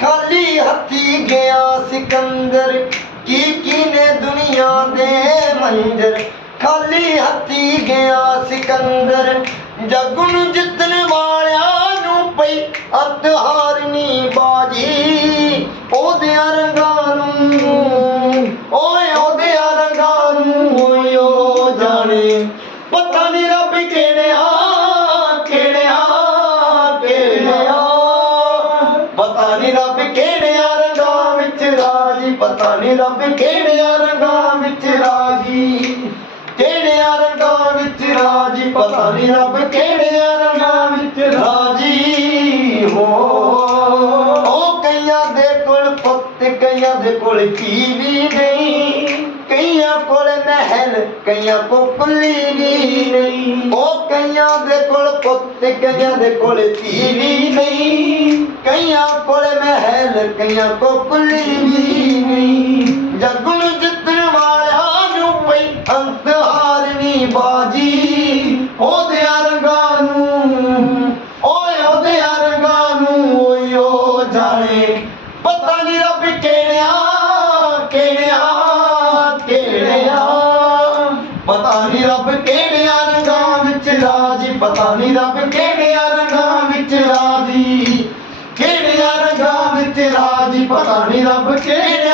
ਖਾਲੀ ਹੱਥੀ ਗਿਆ ਸਿਕੰਦਰ। ਕੀ ਕੀ ਨੇ ਦੁਨੀਆ ਦੇ ਮੰਜ਼ਰ ਖਾਲੀ ਹੱਥੀ ਗਿਆ ਸਿਕੰਦਰ। ਜੱਗ ਨੂੰ ਉਹਦੇ ਰੰਗਾਂ ਨੂੰ, ਓਏ ਉਹਦੇ ਰੰਗਾਂ ਨੂੰ ਓਏ ਉਹ ਜਾਣੇ। ਪਤਾ ਨਹੀਂ ਰੱਬ ਕਿਹੜਿਆ ਕਿਹੜਿਆ ਕਿਹੜਿਆ ਪਤਾ ਨਹੀਂ ਰੱਬ ਕਿਹੜਿਆ ਰੰਗਾਂ ਵਿੱਚ ਰਾਜੀ। ਪਤਾ ਨਹੀਂ ਰੱਬ ਕਿਹੜਿਆ ਰੰਗਾਂ ਵਿੱਚ ਰਾਜੀ। ਕਿਹੜਿਆਂ ਰੰਗਾਂ ਵਿੱਚ ਰਾਜੀ। ਪਤਾ ਨਹੀਂ ਰੱਬ ਕਿਹੜਿਆ ਰੰਗਾਂ ਕਈਆਂ ਦੇ ਕੋਲ ਨਹੀਂ, ਕਈਆਂ ਕੋਲ ਮਹਿਲ ਕਈਆਂ ਕੋ ਕੁੱਲੀ ਵੀ ਨਹੀਂ। ਉਹ ਕਈਆਂ ਦੇ ਕੋਲ ਪੁੱਤ, ਕਈਆਂ ਦੇ ਕੋਲ ਧੀ ਨਹੀਂ। ਕਈਆਂ ਕੋਲ ਮਹਿਲ, ਕਈਆਂ ਕੋਲ ਕੁੱਲੀ ਵੀ ਨਹੀਂ। ਜੱਗ ਨੂੰ ਜਿੱਤਣ ਵਾਲਿਆਂ ਨੂੰ ਪਈ ਅੰਤ ਹਾਰਨੀ ਬਾਜੀ। ਉਹਦੇ ਰੰਗਾਂ ਨੂੰ, ਓਏ ਉਹਦੇ ਰੰਗਾਂ ਨੂੰ, ਓਏ ਉਹ ਜਾਣੇ। ਪਤਾ ਨਹੀਂ ਨਹੀਂ ਰੱਬ ਕਿਹੜਿਆਂ ਰੰਗਾਂ ਵਿੱਚ ਰਾਜੀ? ਪਤਾ ਨਹੀਂ ਰੱਬ ਕਿਹੜਿਆਂ ਰੰਗਾਂ ਵਿੱਚ ਰਾਜੀ? ਕਿਹੜਿਆਂ ਰੰਗਾਂ ਵਿੱਚ ਰਾਜੀ? ਪਤਾ ਨਹੀਂ ਰੱਬ ਕਿਹੜੇ